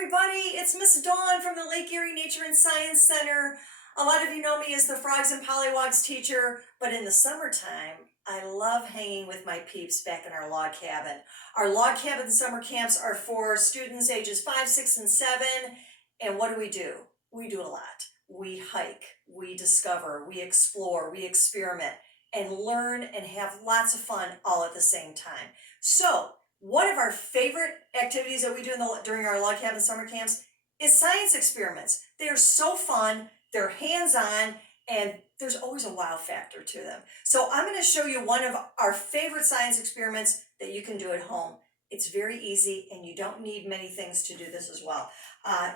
everybody, it's Miss Dawn from the Lake Erie Nature and Science Center. A lot of you know me as the Frogs and Pollywogs teacher, but in the summertime, I love hanging with my peeps back in our log cabin. Our log cabin summer camps are for students ages 5, 6, and 7, and what do? We do a lot. We hike, we discover, we explore, we experiment, and learn and have lots of fun all at the same time. So, one of our favorite activities that we do during our log cabin summer camps is science experiments. They are so fun, they're hands-on, and there's always a wow factor to them. So I'm going to show you one of our favorite science experiments that you can do at home. It's very easy, and you don't need many things to do this as well.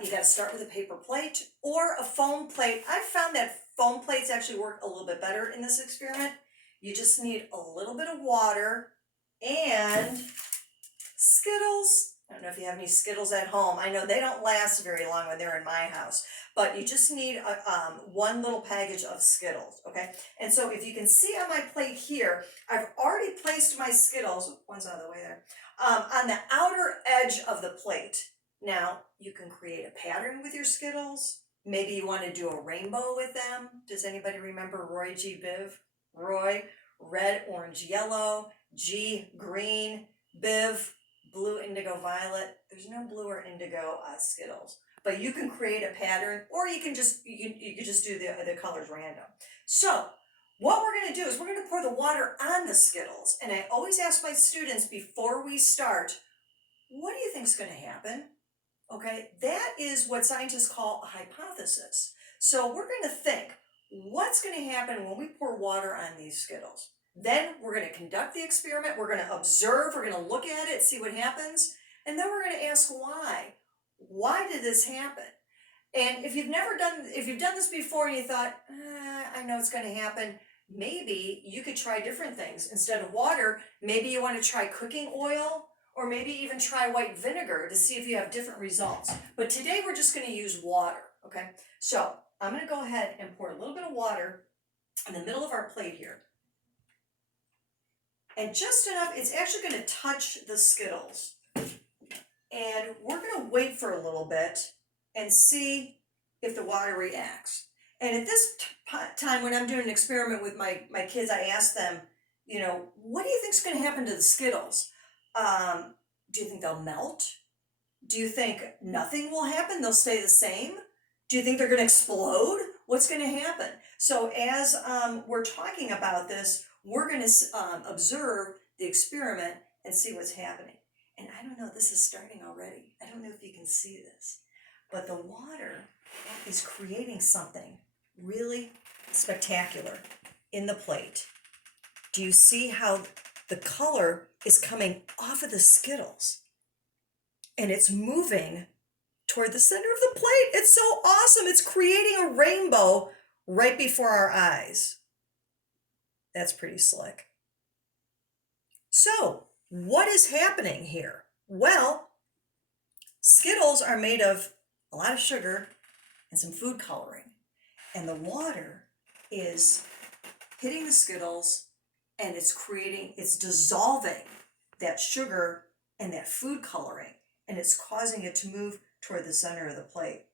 You got to start with a paper plate or a foam plate. I've found that foam plates actually work a little bit better in this experiment. You just need a little bit of water and Skittles. I don't know if you have any Skittles at home. I know they don't last very long when they're in my house, but you just need one little package of Skittles, okay? And so if you can see on my plate here, I've already placed my Skittles, one's out of the way there, on the outer edge of the plate. Now, you can create a pattern with your Skittles. Maybe you want to do a rainbow with them. Does anybody remember Roy G. Biv? Roy, red, orange, yellow, G, green, Biv, blue, indigo, violet. There's no blue or indigo Skittles, but you can create a pattern, or you can just do the colors random. So what we're going to do is we're going to pour the water on the Skittles, and I always ask my students before we start, what do you think is going to happen? Okay, that is what scientists call a hypothesis. So we're going to think, what's going to happen when we pour water on these Skittles? Then we're going to conduct the experiment, we're going to observe, we're going to look at it, see what happens, and then we're going to ask why. Why did this happen? And if you've done this before and you thought, I know it's going to happen, maybe you could try different things. Instead of water, maybe you want to try cooking oil, or maybe even try white vinegar to see if you have different results. But today we're just going to use water, okay? So I'm going to go ahead and pour a little bit of water in the middle of our plate here. And just enough, it's actually going to touch the Skittles. And we're going to wait for a little bit and see if the water reacts. And at this time, when I'm doing an experiment with my kids, I ask them, what do you think is going to happen to the Skittles? Do you think they'll melt? Do you think nothing will happen? They'll stay the same? Do you think they're going to explode? What's going to happen? So as we're talking about this, we're going to observe the experiment and see what's happening. And I don't know, this is starting already. I don't know if you can see this, but the water is creating something really spectacular in the plate. Do you see how the color is coming off of the Skittles? And it's moving toward the center of the plate. It's so awesome. It's creating a rainbow right before our eyes. That's pretty slick. So, what is happening here? Well, Skittles are made of a lot of sugar and some food coloring. And the water is hitting the Skittles, and it's dissolving that sugar and that food coloring, and it's causing it to move toward the center of the plate.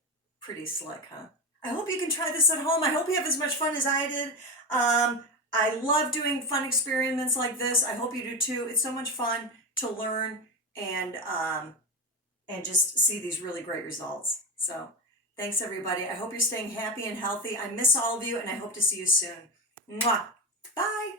Pretty slick, huh? I hope you can try this at home. I hope you have as much fun as I did. I love doing fun experiments like this. I hope you do too. It's so much fun to learn and just see these really great results. So thanks, everybody. I hope you're staying happy and healthy. I miss all of you, and I hope to see you soon. Mwah. Bye.